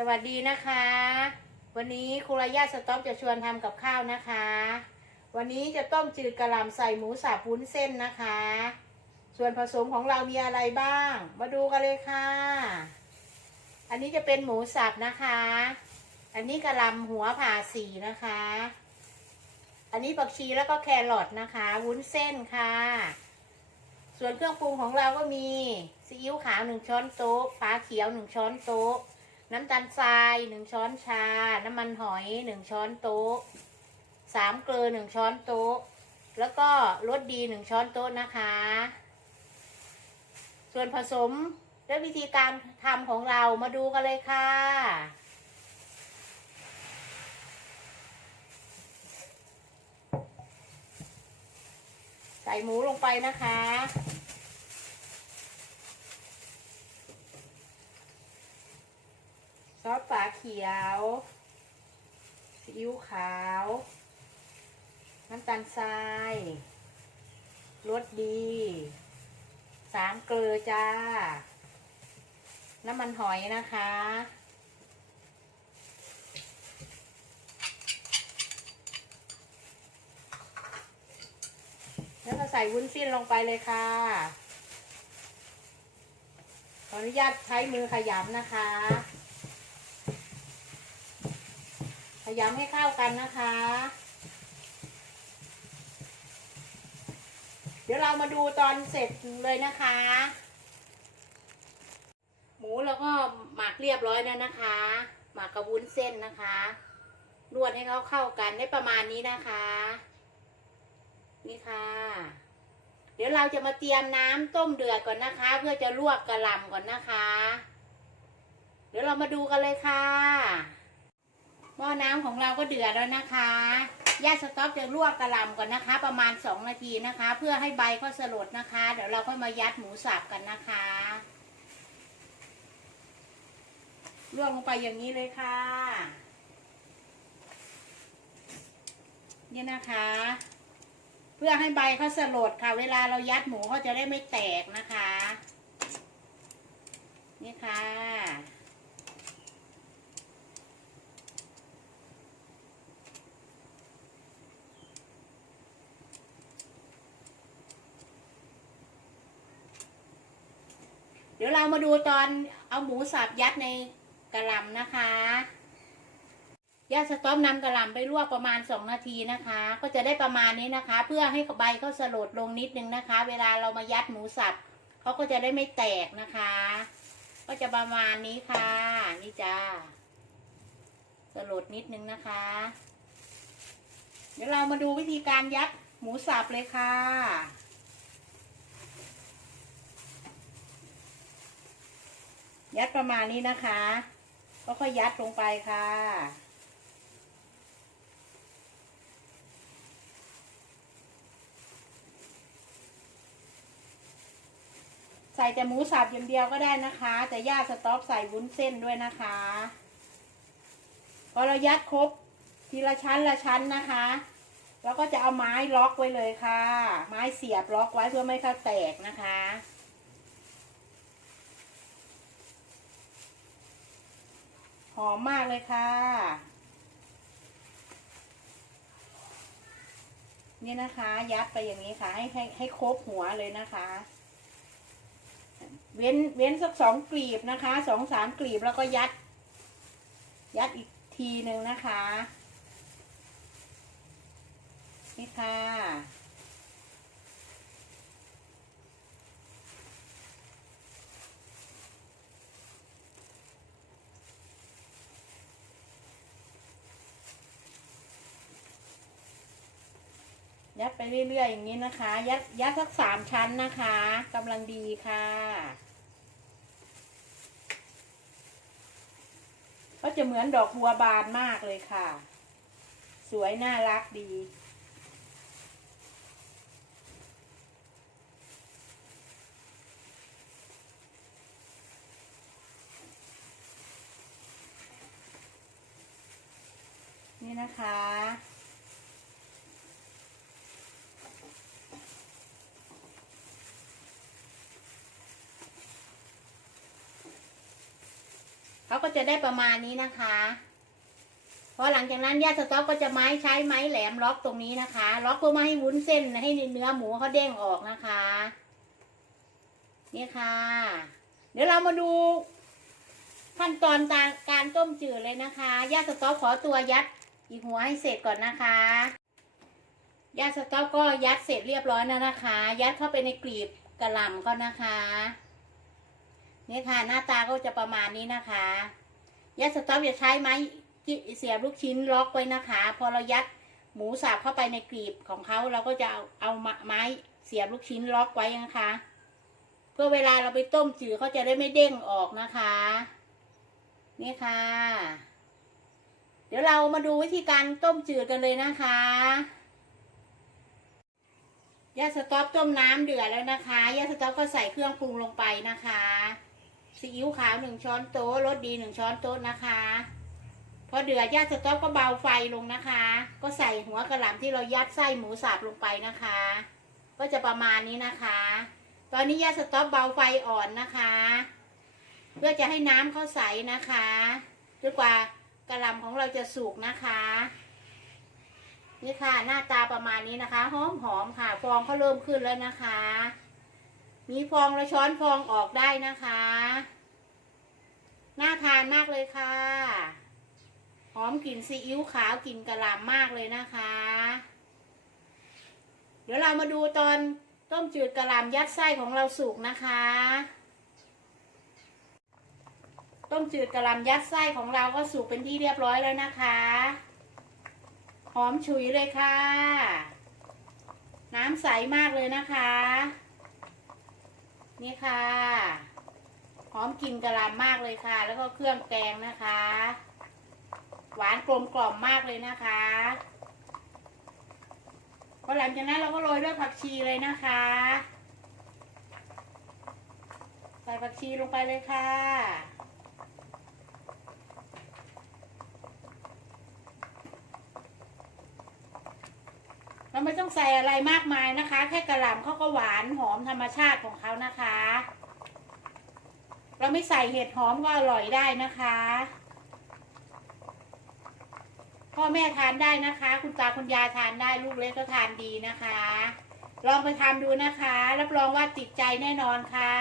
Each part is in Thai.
สวัสดีนะคะ วันนี้ครูรายาสต๊อกจะชวนทำกับข้าวนะคะ วันนี้จะต้มจืดกระหล่ำใส่หมูสับวุ้นเส้นนะคะ ส่วนผสมของเรามีอะไรบ้าง มาดูกันเลยค่ะ อันนี้จะเป็นหมูสับนะคะ อันนี้กระหล่ำหัวผ่าสีนะคะ อันนี้ผักชีแล้วก็แครอทนะคะ วุ้นเส้นค่ะ ส่วนเครื่องปรุงของเราก็มีซีอิ๊วขาวหนึ่งช้อนโต๊ะฟ้าเขียวหนึ่งช้อนโต๊ะ น้ำตาลทรายหนึ่งช้อนชา น้ำมันหอยหนึ่งช้อนโต๊ะสามเกลือหนึ่งช้อนโต๊ะ แล้วก็รสดีหนึ่งช้อนโต๊ะนะคะ ส่วนผสมและวิธีการทำของเรามาดูกันเลยค่ะ ใส่หมูลงไปนะคะ ซอสฝาเขียวซีอิ๊วขาว น้ำตาลทรายรสดี สามเกลือจ้า น้ำมันหอยนะคะ แล้วก็ใส่วุ้นเส้นลงไปเลยค่ะ ขออนุญาตใช้มือขยำนะคะ ขยำให้เข้ากันนะคะ เดี๋ยวเรามาดูตอนเสร็จเลยนะคะ หมูเราก็หมักเรียบร้อยแล้วนะคะ หมักกระวุ้นเส้นนะคะนวดให้เขาเข้ากันได้ประมาณนี้นะคะ นี่ค่ะ เดี๋ยวเราจะมาเตรียมน้ำต้มเดือดก่อนนะคะ เพื่อจะลวกกระหล่ำก่อนนะคะ เดี๋ยวเรามาดูกันเลยค่ะ หม้อน้ำของเราก็เดือดแล้วนะคะย่าสต๊อกจะลวกกระหล่ำก่อนนะคะ ประมาณสองนาทีนะคะ เพื่อให้ใบเขาสลดนะคะ เดี๋ยวเราก็มายัดหมูสับกันนะคะลวกลงไปอย่างนี้เลยค่ะนี่นะคะ เพื่อให้ใบเขาสลดค่ะ เวลาเรายัดหมูเขาจะได้ไม่แตกนะคะ นี่ค่ะ ดี๋ยวเรามาดูตอนเอาหมูสับยัดในกระลำนะคะย่าสต๊อปนำกระลำไปลวกประมาณสองนาทีนะคะ ก็จะได้ประมาณนี้นะคะ เพื่อให้ใบเขาสลดลงนิดนึงนะคะ เวลาเรามายัดหมูสับเขาก็จะได้ไม่แตกนะคะ ก็จะประมาณนี้ค่ะ นี่จ้าสลดนิดนึงนะคะ เดี๋ยวเรามาดูวิธีการยัดหมูสับเลยค่ะ ยัดประมาณนี้นะคะ ก็ค่อยยัดลงไปค่ะ ใส่แต่หมูสับอย่างเดียวก็ได้นะคะ แต่ย่าสต๊อปใส่วุ้นเส้นด้วยนะคะ พอเรายัดครบทีละชั้นละชั้นนะคะแล้วก็จะเอาไม้ล็อกไว้เลยค่ะ ไม้เสียบล็อกไว้เพื่อไม่ให้เขาแตกนะคะ หอมมากเลยค่ะนี่นะคะ ยัดไปอย่างนี้ค่ะ ให้ให้ให้ครบหัวเลยนะคะ เว้นเว้นสักสองกลีบนะคะสองสามกลีบแล้วก็ยัด ยัดอีกทีหนึ่งนะคะ นี่ค่ะ ยัดไปเรื่อยๆอย่างนี้นะคะ ยัดยัดสักสามชั้นนะคะกำลังดีค่ะก็จะเหมือนดอกบัวบานมากเลยค่ะ สวยน่ารักดีนี่นะคะ เขาก็จะได้ประมาณนี้นะคะพอหลังจากนั้นญาติสต๊อกก็จะไม้ใช้ไม้แหลมล็อกตรงนี้นะคะ ล็อกเพื่อไม่ให้วุ้นเส้นให้เนื้อหมูเขาเด้งออกนะคะ นี่ค่ะ เดี๋ยวเรามาดู ขั้นตอนการการต้มจืดเลยนะคะญาติสต๊อกขอตัวยัดอีกหัวให้เสร็จก่อนนะคะญาติสต๊อกก็ยัดเสร็จเรียบร้อยแล้วนะคะ ยัดเข้าไปในกลีบกระหล่ำก็นะคะ นี่ค่ะหน้าตาก็จะประมาณนี้นะคะยัดสต๊อกจะใช้ไม้เสียบลูกชิ้นล็อกไว้นะคะ พอเรายัดหมูสับเข้าไปในกลีบของเขาเราก็จะเอาเอาไม้เสียบลูกชิ้นล็อกไว้นะคะ เพื่อเวลาเราไปต้มจืดเขาจะได้ไม่เด้งออกนะคะ นี่ค่ะ เดี๋ยวเรามาดูวิธีการต้มจืดกันเลยนะคะยาสต๊อปต้มน้ำเดือดแล้วนะคะยาสต๊อปก็ใส่เครื่องปรุงลงไปนะคะ ซีอิ๊วขาวหนึ่งช้อนโต๊ะรสดีหนึ่งช้อนโต๊ะนะคะ พอเดือดย่าสต๊อปก็เบาไฟลงนะคะ ก็ใส่หัวกระหล่ำที่เรายัดไส้หมูสับลงไปนะคะ ก็จะประมาณนี้นะคะ ตอนนี้ย่าสต๊อปเบาไฟอ่อนนะคะ เพื่อจะให้น้ำเข้าใสนะคะจนกว่ากระหล่ำของเราจะสุกนะคะนี่ค่ะหน้าตาประมาณนี้นะคะหอมหอมๆค่ะ ฟองเขาเริ่มขึ้นแล้วนะคะ มีฟองแล้วช้อนฟองออกได้นะคะ น่าทานมากเลยค่ะ หอมกลิ่นซีอิ๊วขาวกลิ่นกระหล่ำมากเลยนะคะ เดี๋ยวเรามาดูตอนต้มจืดกระหล่ำยัดไส้ของเราสุกนะคะ ต้มจืดกระหล่ำยัดไส้ของเราก็สุกเป็นที่เรียบร้อยแล้วนะคะ หอมฉุยเลยค่ะ น้ำใสมากเลยนะคะ นี่ค่ะหอมกลิ่นกะหลำมากเลยค่ะ แล้วก็เครื่องแกงนะคะ หวานกลมกล่อมมากเลยนะคะพอหลังจากนั้นเราก็โรยด้วยผักชีเลยนะคะ ใส่ผักชีลงไปเลยค่ะ เราไม่ต้องใส่อะไรมากมายนะคะ แค่กระหล่ำเขาก็หวานหอมธรรมชาติของเขานะคะ เราไม่ใส่เห็ดหอมก็อร่อยได้นะคะ พ่อแม่ทานได้นะคะ คุณตาคุณยายทานได้ลูกเล็กก็ทานดีนะคะ ลองไปทำดูนะคะ รับรองว่าติดใจแน่นอนค่ะ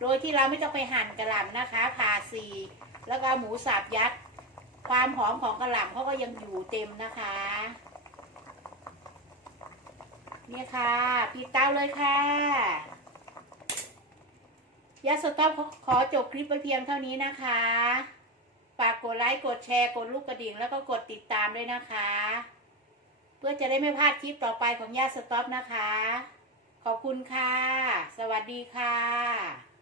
โดยที่เราไม่ต้องไปหั่นกระหล่ำนะคะผ่าสีแล้วก็หมูสับยัด ความหอมของกระหล่ำเขาก็ยังอยู่เต็มนะคะ เนี่ยค่ะปิดเตาเลยค่ะยาสต๊อปขอขอจบคลิปไปเพียงเท่านี้นะคะฝากกดไลค์กดแชร์กดลูกกระดิ่ง แล้วก็กดติดตามด้วยนะคะ เพื่อจะได้ไม่พลาดคลิปต่อไปของยาสต๊อปนะคะ ขอบคุณค่ะ สวัสดีค่ะ